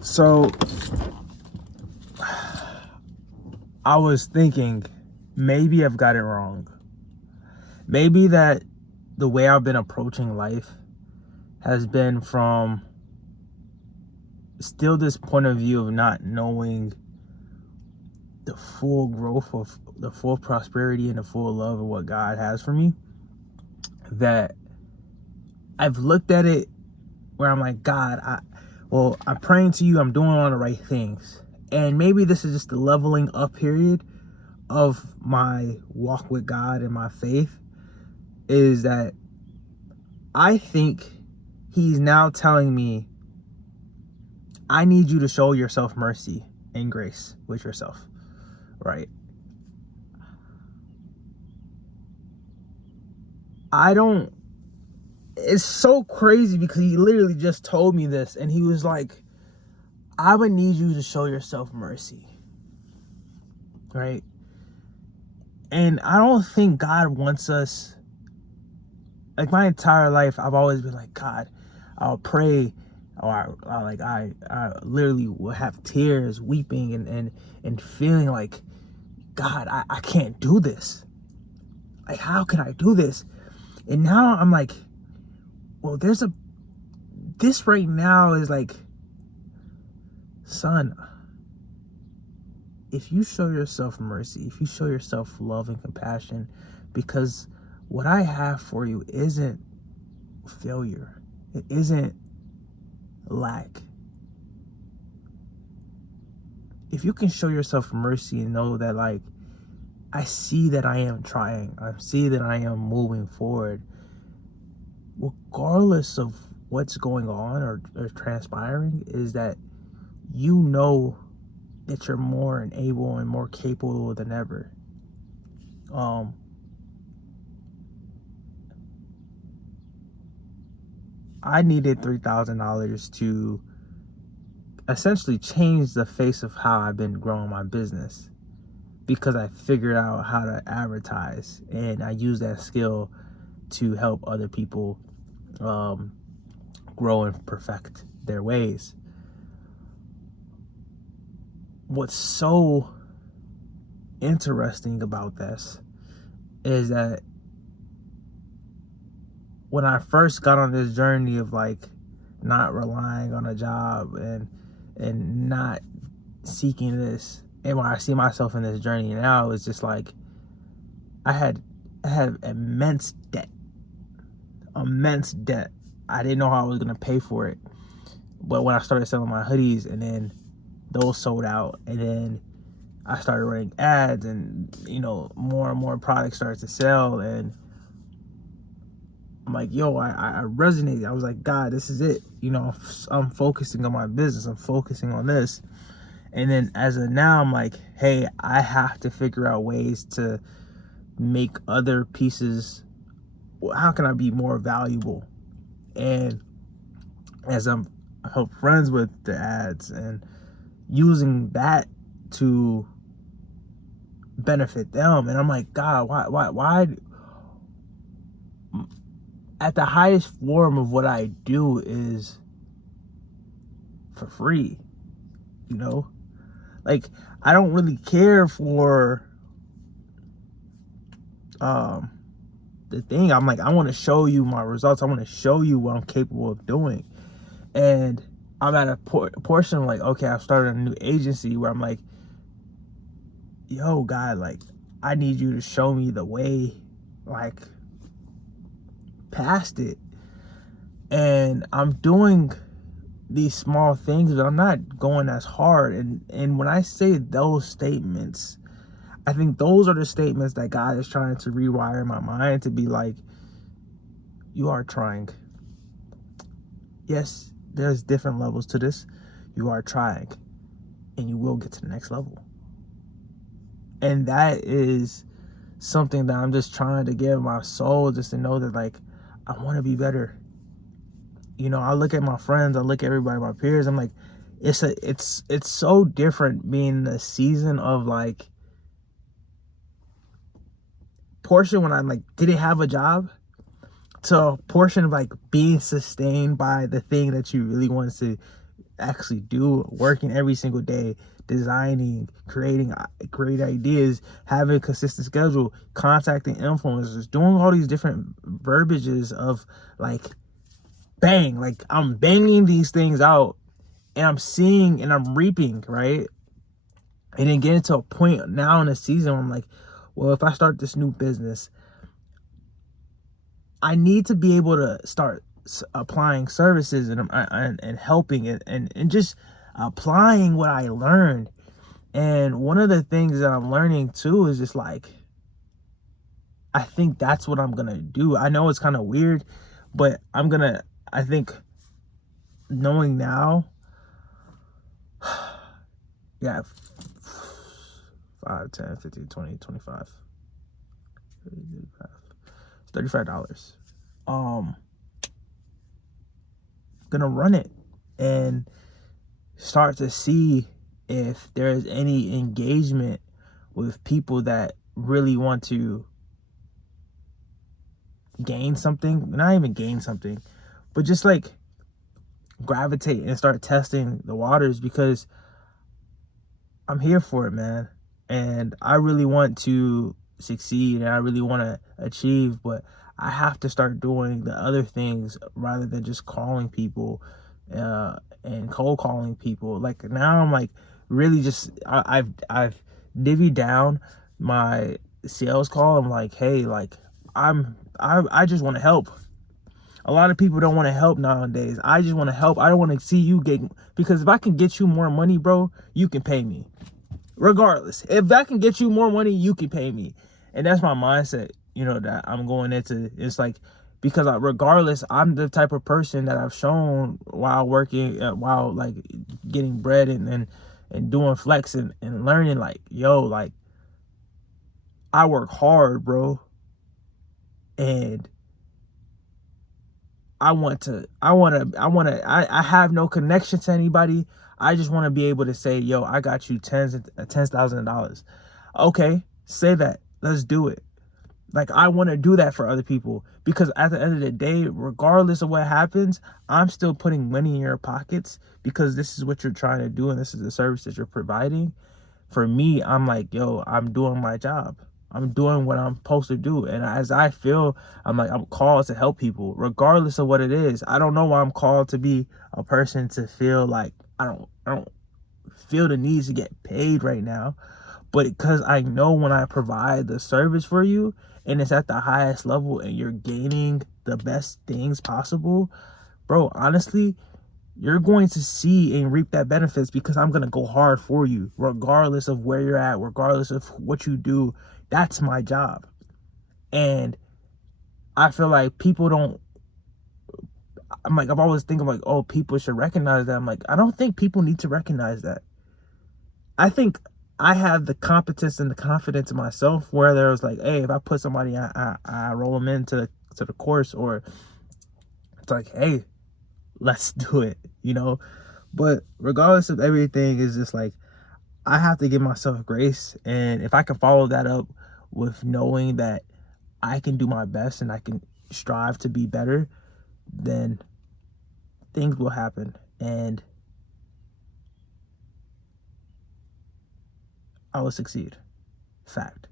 So I was thinking maybe I've got it wrong. Maybe that the way I've been approaching life has been from still this point of view of not knowing the full growth of the full prosperity and the full love of what God has for me. That I've looked at it where I'm like, God, I'm praying to you, I'm doing all the right things. And maybe this is just the leveling up period of my walk with God and my faith, is that I think he's now telling me, I need you to show yourself mercy and grace with yourself, right? It's so crazy because he literally just told me this and he was like, I would need you to show yourself mercy, right? And I don't think God wants us, like my entire life, I've always been like, God, I'll pray, or I literally will have tears, weeping and feeling like, God, I can't do this. Like, how can I do this? And now I'm like, well, this right now is like, son, if you show yourself mercy, if you show yourself love and compassion, because what I have for you isn't failure. It isn't lack. If you can show yourself mercy and know that, like, I see that I am trying, I see that I am moving forward, regardless of what's going on or transpiring, is that you know that you're more able and more capable than ever. I needed $3,000 to essentially change the face of how I've been growing my business, because I figured out how to advertise and I use that skill to help other people grow and perfect their ways. What's so interesting about this is that when I first got on this journey of like not relying on a job and not seeking this, and when I see myself in this journey now, it's just like I had immense debt. I didn't know how I was gonna pay for it, but when I started selling my hoodies and then those sold out, and then I started running ads, and more and more products started to sell, and I'm like, yo, I resonated. I was like, God, this is it. I'm focusing on my business. I'm focusing on this. And then as of now, I'm like, hey, I have to figure out ways to make other pieces. How can I be more valuable? And as I help friends with the ads and using that to benefit them, and I'm like, God, why? At the highest form of what I do is for free, like I don't really care for the thing. I'm like, I want to show you my results. I want to show you what I'm capable of doing. And I'm at a portion of like, okay, I've started a new agency where I'm like, yo, God, like, I need you to show me the way, like, past it. And I'm doing these small things, but I'm not going as hard. And when I say those statements, I think those are the statements that God is trying to rewire my mind to be like, you are trying. Yes, there's different levels to this. You are trying, and you will get to the next level. And that is something that I'm just trying to give my soul, just to know that, like, I want to be better. I look at my friends, I look at everybody, my peers, I'm like, it's so different being in a season of like portion when I like didn't have a job, to a portion of like being sustained by the thing that you really wanted to actually do, working every single day, designing, creating great ideas, having a consistent schedule, contacting influencers, doing all these different verbiages of like, bang, like I'm banging these things out and I'm seeing and I'm reaping, right? And then getting to a point now in the season where I'm like, well, if I start this new business, I need to be able to start applying services and helping and just applying what I learned. And one of the things that I'm learning too is just like, I think that's what I'm gonna do. I know it's kind of weird, but I think knowing now, yeah, 5, 10, 15, 20, 25, it's $35. Gonna run it and start to see if there is any engagement with people that really want to gain something, not even gain something, but just like gravitate and start testing the waters, because I'm here for it, man. And I really want to succeed and I really want to achieve, but I have to start doing the other things rather than just calling people and cold calling people. Like now I'm like really just I've divvied down my sales call. I'm like, hey, like I just want to help. A lot of people don't want to help nowadays. I just want to help. I don't want to see you get, because if I can get you more money, bro, you can pay me. Regardless, if I can get you more money, you can pay me. And that's my mindset, that I'm going into. It's like, because regardless, I'm the type of person that I've shown while working, while like getting bread and doing flex and learning, like, yo, like I work hard, bro. And I have no connection to anybody. I just want to be able to say, yo, I got you $10,000. Okay, say that. Let's do it. Like, I want to do that for other people, because at the end of the day, regardless of what happens, I'm still putting money in your pockets, because this is what you're trying to do and this is the service that you're providing. For me, I'm like, yo, I'm doing my job. I'm doing what I'm supposed to do. And as I feel, I'm like, I'm called to help people, regardless of what it is. I don't know why I'm called to be a person to feel like I don't feel the need to get paid right now. But because I know when I provide the service for you and it's at the highest level and you're gaining the best things possible, bro, honestly, you're going to see and reap that benefits, because I'm going to go hard for you, regardless of where you're at, regardless of what you do. That's my job. And I feel like people don't, I'm like, I've always thinking like, oh, people should recognize that. I'm like, I don't think people need to recognize that. I think I have the competence and the confidence in myself where there was like, hey, if I put somebody, I roll them into the course, or it's like, hey, let's do it, But regardless of everything, is just like, I have to give myself grace. And if I can follow that up with knowing that I can do my best and I can strive to be better, then things will happen. And I will succeed. Fact.